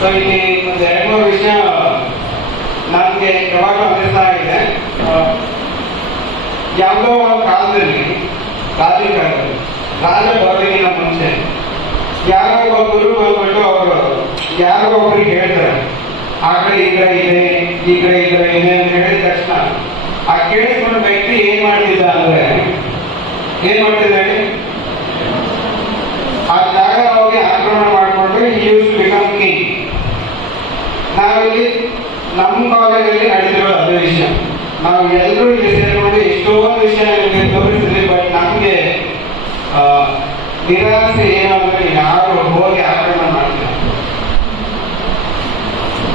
So ಇಲ್ಲಿ ಒಂದು ಎರಡು ಮೂರು ವಿಷಯ ನಮಗೆ ಯಾವಾಗಲೂ ಅನಿಸ್ತಾ ಇದೆ. ಯಾವುದೋ ಒಂದು ಕಾಲದಲ್ಲಿ ರಾಜ ಬರೋದಕ್ಕಿಂತ ಮುಂಚೆ ಯಾರೋ ಒಬ್ಬ ಗುರು ಬಂದ್ಬಿಟ್ಟು ಅವರು ಯಾರೋ ಒಬ್ಬರಿಗೆ ಹೇಳ್ತಾರೆ ಆ ಕಡೆ ಈ ಕಡೆ ಇದೆ ಈ ಕಡೆ ಈ ಕಡೆ ಇದೆ ಅಂತ ಹೇಳಿದ ತಕ್ಷಣ ಆ ಕೇಳಿಸ್ಕೊಂಡ ವ್ಯಕ್ತಿ ಏನ್ ಮಾಡ್ತಿದ್ದ ಅಂದ್ರೆ ಆ ಜಾಗ ಹೋಗಿ ಆಕ್ರಮಣ ಮಾಡಿಕೊಂಡು ಯೂಸ್ ಬಿಕಮ್ ಕಿಂಗ್. ನಾವಿಲ್ಲಿ ನಮ್ಮ ಕಾಲೇಜಲ್ಲಿ ನಡೆದಿರೋ ಅದೇ ವಿಷಯ. ನಾವು ಎಲ್ಲರೂ ಇಲ್ಲಿ ಸೇರಿಕೊಂಡು ಎಷ್ಟೊಂದು ವಿಷಯ ನಿಮಗೆ ತೋರಿಸಿದ್ವಿ. ಬಟ್ ನಮಗೆ ನಿರಾಸೆ ಏನಂದ್ರೆ ಯಾರು ಹೋಗಿ ಆಕ್ರಮಣ ಮಾಡ್ತಾರೆ.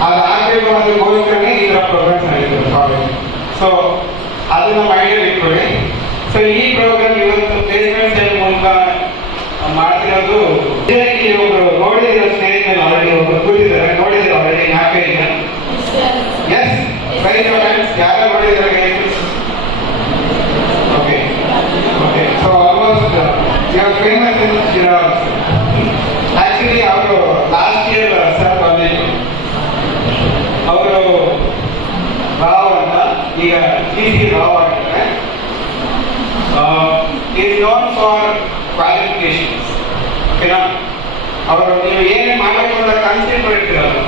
ಅದಾಗಬೇಕು ಅನ್ನೋದಕ್ಕೋಸ್ಕರನೇ ಈ ಥರ ಪ್ರೋಗ್ರಾಮ್ಸ್ ನಡೀತಾರೆ ಕಾಲೇಜ್. ಸೊ ಅದನ್ನ ಮೈಂಡಲ್ಲಿ ಇಟ್ಕೊಳ್ಳಿ. ಸೊ ಈ ಪ್ರೋಗ್ರಾಮ್ ಇವತ್ತು ಪ್ಲೇಸ್ಮೆಂಟ್ ಸೆಲ್ ಮೂಲಕ ಮಾಡ್ತಿರೋದು ಒಬ್ಬರು ನೋಡಿದಿರೋ ಸ್ನೇಹಿತರು ಆಲ್ರೆಡಿ ಒಬ್ಬರು ಕೂತಿದ್ದಾರೆ. ನೋಡಿದ್ರೆ ಆಲ್ರೆಡಿ 4-5 ಜನ. ಎಸ್ ರೈಟ್ ಯಾರು ನೋಡಿದ್ರೆ okay okay. So almost your famous in Shiras. Actually ಅವರು ಲಾಸ್ಟ್ ಇಯರ್ ಸರ್ ಬಂದಿದ್ರು. ಅವರು ರಾವ್ ಅಂತ ಈಗ GC ರಾವ್ ಆಗಿದ್ದಾರೆ. Is known for qualifications. ಓಕೆನಾ? ಅವರು ನೀವು ಏನು ಮಾಡಬೇಕು ಅಂತ ಕನ್ಸಿಡರ್ ಇರ್ತೀರಲ್ಲ,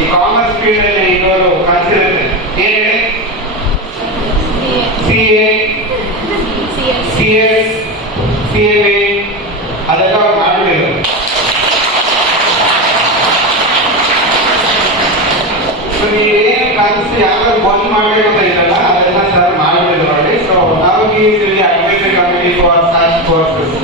ಈ ಕಾಮರ್ಸ್ ಫೀಲ್ಡ್ ಅಲ್ಲಿ ಇರೋರು ಕನ್ಸಿಡರ್ ಏನು ಹೇಳಿ CA CS CMA ಅದೆಲ್ಲ ಅವ್ರು ಮಾಡಿರೋದು. ನೀವೇನು ಕನಸು ಯಾವ್ದಾದ್ರು ಬಂದ್ ಮಾಡಬೇಕು ಅಂತ ಇರಲ್ಲ ಅದೆಲ್ಲ ಸರ್ ಮಾಡಿದ್ರು ನೋಡಿ. ಸೊ ನಾವು ಇಲ್ಲಿ advisory committee for such courses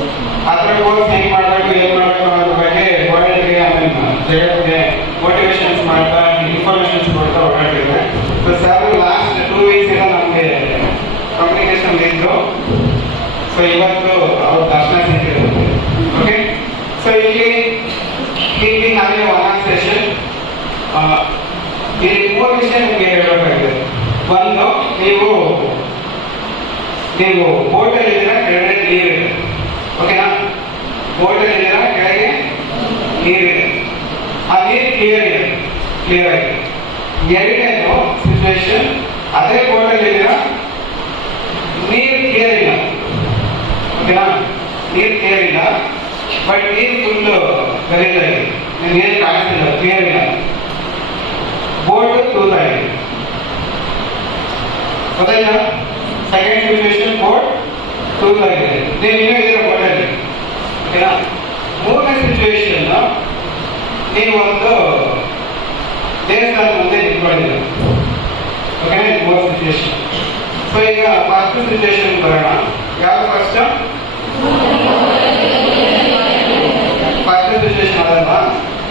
ಅದರ ಕೋರ್ಸ್ ಹೆಂಗ್ ಮಾಡಬೇಕು ಏನ್ ಮಾಡಬೇಕು ಅನ್ನೋದ್ರ ಬಗ್ಗೆ ಓಡಾಡಿಗೆ ಆಮೇಲೆ ಮೋಟಿವೇಶನ್ಸ್ ಮಾಡ್ತಾ ಇನ್ಫಾರ್ಮೇಶನ್ಸ್ ಕೊಡ್ತಾ ಓಡಾಡಿದ್ರೆ. ಸೊ ಸರ್ ಲಾಸ್ಟ್ 2 ವೀಕ್ಸ್ ಇಂದ ನಮಗೆ ಕಮ್ಯುನಿಕೇಶನ್ ಇದ್ರು. ಸೊ ಇವತ್ತು ಅವ್ರ ದರ್ಶನ ಸಿಕ್ಕಿರುತ್ತೆ. ಓಕೆ. ಸೊ ಇಲ್ಲಿ ನಾವೇ ಒನ್ ಸೆಷನ್ ಇಲ್ಲಿ 3 ವಿಷಯ ನಿಮಗೆ ಹೇಳಬೇಕಾಗಿದೆ. ಒಂದು, ನೀವು ಬೋಟಲ್ಲಿ ಇದ್ದೀರಾ, ಕೆಳಗಡೆ ನೀರಿದೆ. ಓಕೆನಾ? ಬೋಟಲ್ಲಿ ಇದ್ದೀರಾ, ಕೆಳಗೆ ನೀರಿದೆ. ಆ ನೀರು ಕ್ಲಿಯರ್ ಆಗಿದೆ. ಎರಡನೇದು ಸಿಚುವೇಶನ್, ಅದೇ ಬೋಟಲ್ಲಿ ಇದ್ದೀರಾ, ನೀರು ಕ್ಲಿಯರ್ ಇಲ್ಲ. ಓಕೆನಾ? ನೀರು ಕ್ಲಿಯರ್ ಇಲ್ಲ, ಬಟ್ ನೀರು ಫುಲ್ ಗಲೀಜಾಗಿದೆ. ನೀರು ಕಾಣಿಸ್ತಿಲ್ಲ, ಕ್ಲಿಯರ್ ಇಲ್ಲ. ಬೋಟ್ ತೂತಾಗಿದೆ. ಗೊತ್ತಾಯ್ತಾ? ಸೆಕೆಂಡ್ ಸಿಚುವೇಶನ್, ಬೋಟ್ ತೂತಾಗಿದೆ. ನೀವು ಇನ್ನೂ ಇದ್ದೀರಾ ಬೋಟಲ್ಲಿ. ಓಕೆನಾ? ಮೂರನೇ ಸಿಚುವೇಶನ್, ನೀವು ಒಂದು ದೇವಸ್ಥಾನ ಮುಂದೆ ನಿಂತ್ಕೊಂಡಿದ್ದೀರ. ಓಕೆನಾ? ಇದು 3 ಸಿಚುವೇಶನ್. ಸೊ ಈಗ ಫಸ್ಟ್ ಸಿಚುವೇಶನ್ ಬರೋಣ. ಯಾವುದು ಫಸ್ಟ್ ಸಿಚುವೇಶನ್ ಅದಲ್ಲ.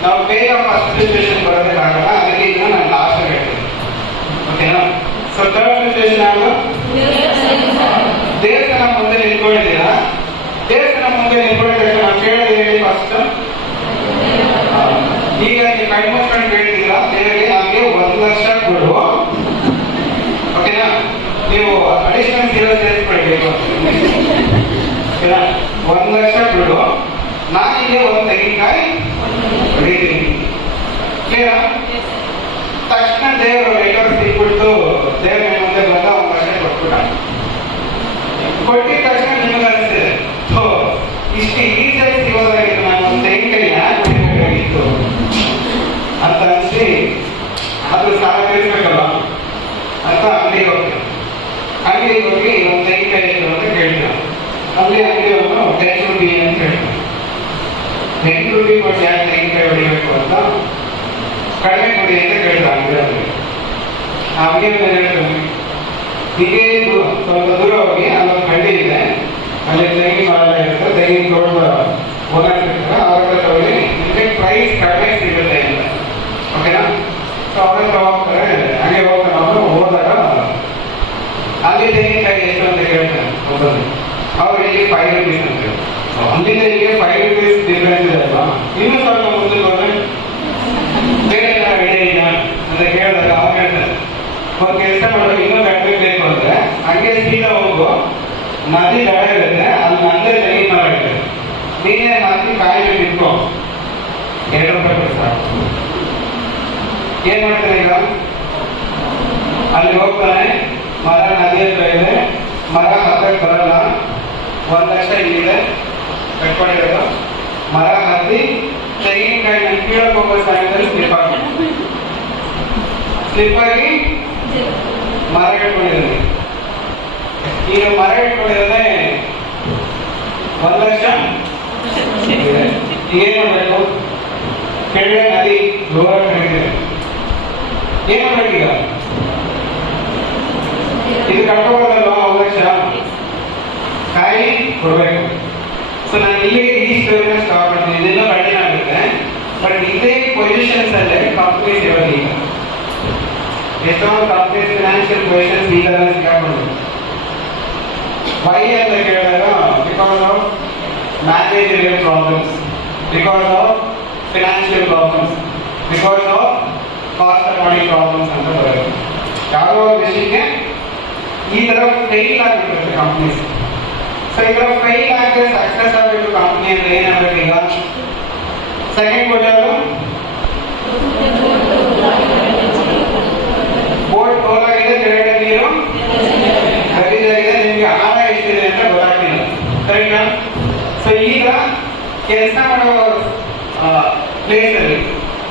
ನಾವು ಬೇಗ ಫಸ್ಟ್ ಸಿಚುವೇಶನ್ ಬರೋದಕ್ಕಾಗಲ್ಲ, ಅದಕ್ಕೆ ಈಗ ನಾನು ಲಾಸ್ಟ್ ಹೇಳ್ತೀನಿ. ಓಕೆನಾ? ಸೊ ಥರ್ಡ್ ಸಿಚುವೇಶನ್ ಯಾವುದು? ದೇವಸ್ಥಾನ ಮುಂದೆ ನಿಂತ್ಕೊಂಡಿದ್ದೀರಾ. ದೇವಸ್ಥಾನ ಮುಂದೆ ನಿಂತ್ಕೊಂಡಿದ್ದಾಗ ನಾವು ಕೇಳೋದು ಹೇಳಿ ಫಸ್ಟ್. ಈಗ ನೀವು ಕೈ ಮುಚ್ಕೊಂಡು ಹೇಳ್ತೀರಾ, ದೇವರಿಗೆ ನಮಗೆ 1 ಲಕ್ಷ ಕೊಡು. ಓಕೆನಾ? ನೀವು ಅಡಿಷನಲ್ 0 ಸೇರಿಸ್ಕೊಳ್ಬೇಕು. ಓಕೆನಾ? 1 ಲಕ್ಷ ಕೊಡು, ನಾನಿಗೆ ಒಂದು ತೆಂಗಿನಕಾಯಿ ಹೊಡಿತೀನಿ. ಕ್ಲಿಯರ್? ತಕ್ಷಣ ದೇವರು ಲೆಟರ್ ಸಿಕ್ಬಿಟ್ಟು ದೇವ್ರ ಮುಂದೆ ಬಂದ 1 ಲಕ್ಷ ಕೊಟ್ಬಿಟ್ಟ. ಕೊಟ್ಟಿದ ತಕ್ಷಣ ನಿಮಗೆ ಅನಿಸಿದೆ, ಇಷ್ಟು ಈಸಿಯಾಗಿ ಸಿಗೋದಾಗಿತ್ತು, ನಾನು ಒಂದು ತೆಂಗಿನಕಾಯಿ ಯಾಕೆ ಹೊಡಿಬೇಕಾಗಿತ್ತು ಅಂತ ಅನಿಸಿ ಅದು ಸಾಲ ತೀರಿಸ್ಬೇಕಲ್ಲ ಅಂತ ಅಂಗಡಿಗೆ ಹೋಗ್ತೀವಿ. ಅಂಗಡಿಗೆ ಹೋಗಿ ಒಂದು ತೆಂಗಿನಕಾಯಿ ಎಷ್ಟು ಅಂತ ಕೇಳ್ತೀರ. ಅಲ್ಲಿ ಅಂಗಡಿಯವರು 10 ರೂಪಾಯಿ ಅಂತ ಹೇಳ್ತಾರೆ. 10 ರೂಪಾಯಿ ಕೊಟ್ಟು ಯಾಕೆ ತೆಂಗಿನಕಾಯಿ ಹೊಡಿಬೇಕು ಅಂತ ಕಡಿಮೆ ಕೊಡಿ ಅಂತ ಕೇಳ್ತಾರೆ ಅಂಗಡಿಯವ್ರಿಗೆ. ಆ ಅಂಗಡಿಯವ್ರು ಹೇಳ್ತಾರೆ, ಹೀಗೆ ಸ್ವಲ್ಪ ದೂರ ಹೋಗಿ ಅಲ್ಲೊಂದು ಹಳ್ಳಿ ಇದೆ, ಅಲ್ಲಿ ತೆಂಗಿನ ಮರ ಇರುತ್ತೆ, ತೆಂಗಿನ ತೋಟ ಓನರ್ ಇರ್ತಾರೆ, ಅವ್ರ ಹತ್ರ ತಗೊಳ್ಳಿ, ನಿಮಗೆ ಪ್ರೈಸ್ ಕಡಿಮೆ ಸಿಗುತ್ತೆ ಅಂತ. ಓಕೆನಾ? ಸೊ ಅವ್ರ ಹತ್ರ ಹೋಗ್ತಾರೆ. ಹಂಗೆ ಹೋಗ್ತಾರೆ. ಅವರು ಹೋದಾಗ ಅಲ್ಲಿ ತೆಂಗಿನಕಾಯಿ ಎಷ್ಟು ಅಂತ ಕೇಳ್ತಾರೆ ಒಬ್ಬರು. ಅವ್ರು ಇಲ್ಲಿ 5 ರೂಪೀಸ್ ಅಂತ ಹೇಳ್ತಾರೆ. ಅಲ್ಲಿಂದ ಇಲ್ಲಿಗೆ 5 ರೂಪೀಸ್ ಡಿಫ್ರೆನ್ಸ್ ಇದೆ ಅಲ್ವಾ? ಇನ್ನೂ ಸ್ವಲ್ಪ ಮುಂದಕ್ಕೆ ಹೋದ್ರೆ ಬೇರೆ ಐಡಿಯಾ ಇಲ್ಲ ಅಂತ ಕೇಳಿದಾಗ ಅವ್ರು ಹೇಳ್ತಾರೆ, ಒಂದು ಕೆಲಸ ಮಾಡೋ, ಇನ್ನೂ ಕಡಿಮೆ ಬೇಕು ಅಂದ್ರೆ ಹಂಗೆ ಸೀದಾ ಹೋಗು, ನದಿ ದಡ ಇರುತ್ತೆ, ಅಲ್ಲಿ ನಂದೇ ತೆಂಗಿನ ಮರ ಇರುತ್ತೆ, ನೀನೇ ನದಿ ಕಾಯಿಲೆ ನಿಂತ್ಕೋ, 2 ರೂಪಾಯಿ ಕೊಡಿ ಸಾಕು. ಏನ್ ಮಾಡ್ತಾನೆ ಈಗ? ಅಲ್ಲಿ ಹೋಗ್ತಾನೆ, ಮರ ನದಿ ಹತ್ರ ಇದೆ, ಮರ ಹತ್ತಕ್ಕೆ ಬರಲ್ಲ, 1 ಲಕ್ಷ ಇಲ್ಲಿದೆ ಕಟ್ಕೊಂಡಿರೋದು, ಮರ ಹತ್ತಿ ತೆಂಗಿನಕಾಯಿ ಕೀಳಕ್ ಹೋಗೋ ಸಮಯದಲ್ಲಿ ಸ್ಲಿಪ್ ಆಗಿ ಮರ ಇಟ್ಕೊಂಡಿದ್ದಾನೆ. ಈಗ ಮರ ಇಟ್ಕೊಂಡಿದ್ದಾನೆ, 1 ಲಕ್ಷ ಇದೆ. ಏನ್ ಮಾಡ್ಬೇಕು? ಕೆಳಗೆ ನದಿ ದೂರ ಕಡಿಮೆ, ಏನ್ ಮಾಡ್ಬೇಕೀಗ? ಇದು ಕಟ್ಕೋಬೋದಲ್ವಾ? 1 ಲಕ್ಷ ಕಾಯಿ ಕೊಡ್ಬೇಕು. ಸೊ ನಾನು ಇಲ್ಲಿಗೆ ಈ ಸ್ಟೋರಿನ ಸ್ಟಾಪ್ ಮಾಡ್ತೀನಿ. ಇದೆಲ್ಲ ಕಂಟಿನ್ಯೂ ಆಗುತ್ತೆ, ಬಟ್ ಇದೇ ಪೊಸಿಷನ್ಸ್ ಅಲ್ಲೇ ಕಂಪ್ನೀಸ್ ಇರೋದು. ಈಗ ಎಷ್ಟೊಂದು ಕಂಪ್ನೀಸ್ ಫಿನಾನ್ಷಿಯಲ್ ಪೊಸಿಷನ್ಸ್ ಈಗ ಸಿಕ್ಕಾಕೊಂಡು. ವೈ ಅಂತ ಕೇಳಿದಾಗ because of managerial problems, because of financial problems, because of cost accounting problems ಅಂತ ಬರೋದು. ಯಾವುದೋ ಒಂದು ವಿಷಯಕ್ಕೆ ಈ ತರ ಫೇಲ್ ಆಗಿರುತ್ತೆ ಕಂಪ್ನೀಸ್. ಸೊ ಈ ತರ ಫೇಲ್ ಆಗದೆ ಸಕ್ಸಸ್ ಆಗಬೇಕು ಕಂಪ್ನಿ ಅಂದ್ರೆ ಏನಾಗಬೇಕು? ಈಗ ಸೆಕೆಂಡ್ ಕೊಟ್ಟರು ಬೋಟ್ ಗೋಲ್ ಆಗಿದೆ, ಕೆಳಗಡೆ ನೀರು ಗಲೀಜಾಗಿದೆ, ನಿಮ್ಗೆ ಆಹಾರ ಎಷ್ಟಿದೆ ಅಂತ ಗೊತ್ತಾಗ್ತಿಲ್ಲ. ಕರೆಕ್ಟಾ? ಸೊ ಈಗ ಕೆಲಸ ಮಾಡೋ ಪ್ಲೇಸ್ ಅಲ್ಲಿ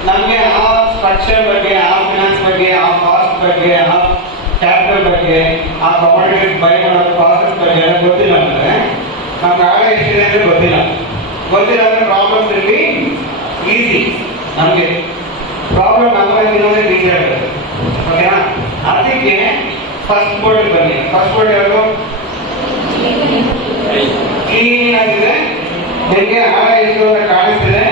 ನಮ್ಗೆ ಆ ಸ್ಟ್ರಕ್ಚರ್ ಬಗ್ಗೆ, ಆ ಫಿನಾನ್ಸ್ ಬಗ್ಗೆ, ಆ ಕಾಸ್ಟ್ ಬಗ್ಗೆ, ಆ ಕ್ಯಾಪಿಟಲ್ ಬಗ್ಗೆ, ಆ ಕಮಾಡಿಟೀಸ್ ಬೈ ಮಾಡೋ ಪ್ರಾಸೆಸ್ ಬಗ್ಗೆ ಎಲ್ಲ ಗೊತ್ತಿಲ್ಲ ಅಂದ್ರೆ, ನಮ್ಗೆ ಆಗ ಎಷ್ಟಿದೆ ಅಂದ್ರೆ ಗೊತ್ತಿಲ್ಲ ಅಂದ್ರೆ ಪ್ರಾಬ್ಲಮ್ಸ್ ಇಲ್ಲಿ ಈಸಿ. ನಮ್ಗೆ ಪ್ರಾಬ್ಲಮ್ ನಮಗೆ ತಿನ್ನೋದಕ್ಕೆ ಈಸಿ ಆಗುತ್ತೆ. ಓಕೆನಾ? ಅದಕ್ಕೆ ಫಸ್ಟ್ ಬೋರ್ಡ್ ಬನ್ನಿ. ಫಸ್ಟ್ ಬೋರ್ಡ್ ಯಾವುದು? ಕ್ಲೀನ್ ಆಗಿದೆ, ನಿಮಗೆ ಆಗ ಎಷ್ಟು ಅಂತ ಕಾಣಿಸ್ತಿದೆ.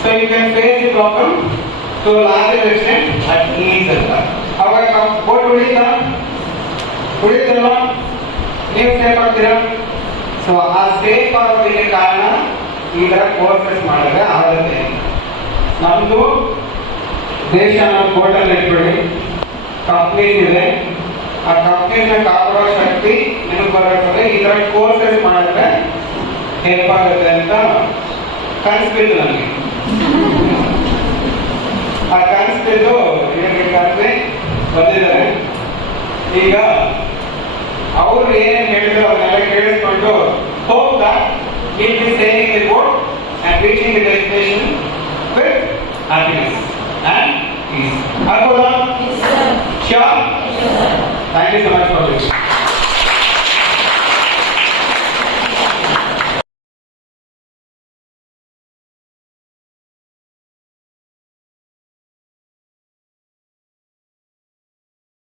So you can face the problem to large extent at is ಅಂತ. ಅವಾಗ ಬೋರ್ಡ್ ಉಳಿತಲ್ವ? ನೀವು ಸೇಫ್ ಆಗ್ತೀರಾ? ಸೊ ಆ ಸೇಫ್ ಆಗೋದಕ್ಕೆ ಕಾರಣ ಈ ತರ ಕೋರ್ಸಸ್ ಮಾಡಿದ್ರೆ ಆಗುತ್ತೆ. ನಮ್ದು ದೇಶ ಬೋರ್ಡ್ ಅಲ್ಲಿ ಇಟ್ಬಿಡಿ, ಕಂಪ್ನೀಸ್ ಇದೆ, ಆ ಕಂಪ್ನೀಸ್ ಕಾಪಾಡೋ ಶಕ್ತಿ ನಿಮಗೆ ಬರಬೇಕಾದ್ರೆ ಈ ತರ ಕೋರ್ಸಸ್ ಮಾಡಿದ್ರೆ ಹೆಲ್ಪ್ ಆಗುತ್ತೆ ಅಂತ ಕನ್ಸ್ಬಿದ್ದು ನನಗೆ. ಆ ಕನ್ಸ್ಬಿದ್ದು ಇಡಬೇಕಾದ್ರೆ ಬಂದಿದ್ದಾರೆ. ಈಗ ಅವರು ಏನೇನು ಹೇಳಿದ್ರು ಅವನ್ನೆಲ್ಲ ಕೇಳಿಸ್ಕೊಂಡು hope that will be saving the boat and reaching the destination with happiness and peace. Are you done? Yes, sir. Sure? Yes, sir. Thank you so much for this.